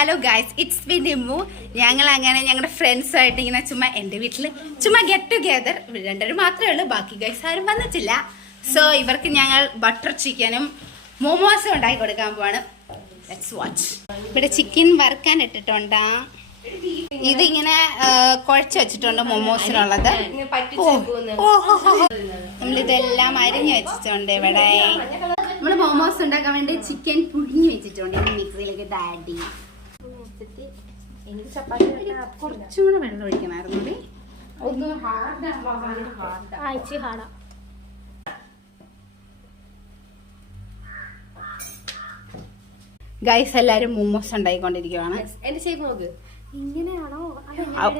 Hello guys, it's me Nimmu. ഞങ്ങൾ അങ്ങനെ ഞങ്ങളുടെ ഫ്രണ്ട്സായിട്ട് ഇങ്ങനെ ചുമ്മാ എൻ്റെ വീട്ടിൽ ചുമ്മാ ഗെറ്റ് ടുഗെദർ. രണ്ടുപേരും മാത്രമേ ഉള്ളൂ, ബാക്കി ഗൈസ് ആരും വന്നിട്ടില്ല. സോ ഇവർക്ക് ഞങ്ങൾ ബട്ടർ ചിക്കനും മോമോസും ഉണ്ടാക്കി കൊടുക്കാൻ പോവാണ്. Let's watch. ഇവിടെ ചിക്കൻ വറുക്കാൻ ഇട്ടിട്ടുണ്ടാ. ഇതിങ്ങനെ കുഴച്ച് വെച്ചിട്ടുണ്ട് മോമോസിനുള്ളത്. നമ്മളിതെല്ലാം അരിഞ്ഞു വെച്ചിട്ടുണ്ട്. ഇവിടെ നമ്മള് മോമോസ് ഉണ്ടാക്കാൻ വേണ്ടി ചിക്കൻ പുഴുങ്ങി വെച്ചിട്ടുണ്ട്. മിക്സിയിലേക്ക് ഡാഡി കുറച്ചും കൂടെ വെള്ളം ഒഴിക്കണമായിരുന്നു. ഗൈസ് എല്ലാരും മോമോസ് ഉണ്ടായിക്കൊണ്ടിരിക്കുവാണ്. എന്റെ ഷേപ്പ് നോക്ക്. ഇങ്ങനെയാണോ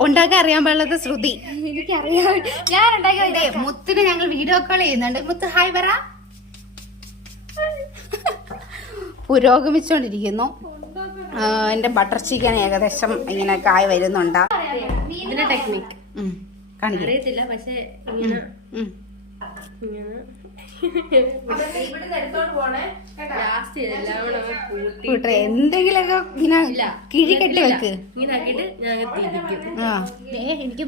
ഉണ്ടാക്കാൻ അറിയാൻ പാടുള്ളത്? ശ്രുതി. എനിക്കറിയാം, ഞാൻ ഉണ്ടാക്കിയ മുത്തിന് ഞങ്ങൾ വീഡിയോ കോൾ ചെയ്യുന്നുണ്ട്. മുത്ത് ഹായ് പറ. പുരോഗമിച്ചോണ്ടിരിക്കുന്നു. എന്റെ ബട്ടർ ചിക്കൻ ഏകദേശം ഇങ്ങനെ കായ് വരുന്നുണ്ട്. ഇതിന്റെ ടെക്നിക്ക് അറിയത്തില്ല, പക്ഷെ എന്തെങ്കിലൊക്കെ ഇങ്ങനെ കിഴി കെട്ടി വെക്ക്. ഇങ്ങനെ ആക്കിട്ട് ഞാൻ എനിക്ക്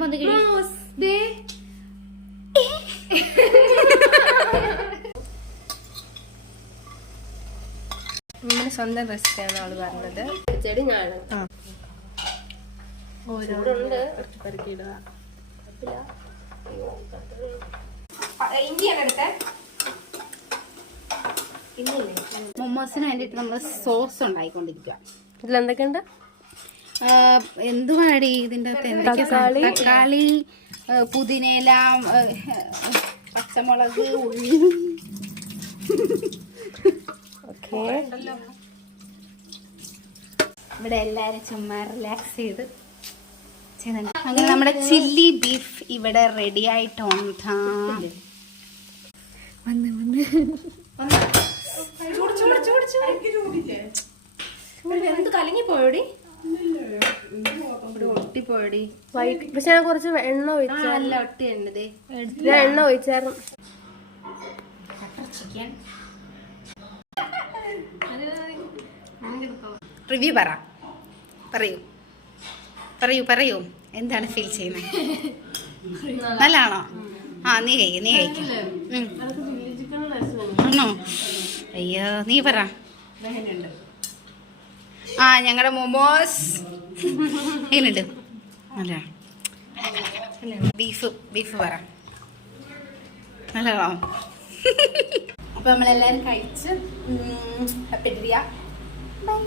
നമ്മുടെ സ്വന്തം റെസിപ്പിയാണ് അവള് പറഞ്ഞത്. ചെടി ഞാൻ ഓരോരുണ്ട് പെറുക്കിയിടുക. മൊമോസിന് വേണ്ടിട്ട് നമ്മള് സോസ് ഉണ്ടായിക്കൊണ്ടിരിക്കുക. ഇതിലെന്തൊക്കെയുണ്ട്? എന്തുവാടി ഇതിന്റെ അകത്ത്? തക്കാളി, പുതിനയില, പച്ചമുളക്, ഉള്ളി. ഇവിടെ എല്ലാരും ചുമ്മാ റിലാക്സ് ചെയ്ത് അങ്ങനെ നമ്മുടെ ചില്ലി ബീഫ് ഇവിടെ റെഡി ആയിട്ടുണ്ട്. എന്ത് കലങ്ങിപ്പോയോടി? ഒട്ടിപ്പോയടി. വൈറ്റ്. പക്ഷെ ഞാൻ കുറച്ച് എണ്ണ ഒഴിച്ചല്ല. ഒട്ടി എണ്ണത് ഞാൻ എണ്ണ ഒഴിച്ചായിരുന്നു. ചിക്കൻ റിവ്യൂ പറയൂ എന്താണ് ഫീൽ ചെയ്യുന്നത്? നല്ലാണോ? നീ കഴിക്കും. ആണോ? അയ്യോ, നീ പറ. ഞങ്ങളുടെ മോമോസ് എങ്ങനെയുണ്ട്? നല്ല ബീഫ് പറ. നല്ലതാണോ? അപ്പൊ നമ്മളെല്ലാരും കഴിച്ച് ഹാപ്പി ബൈ.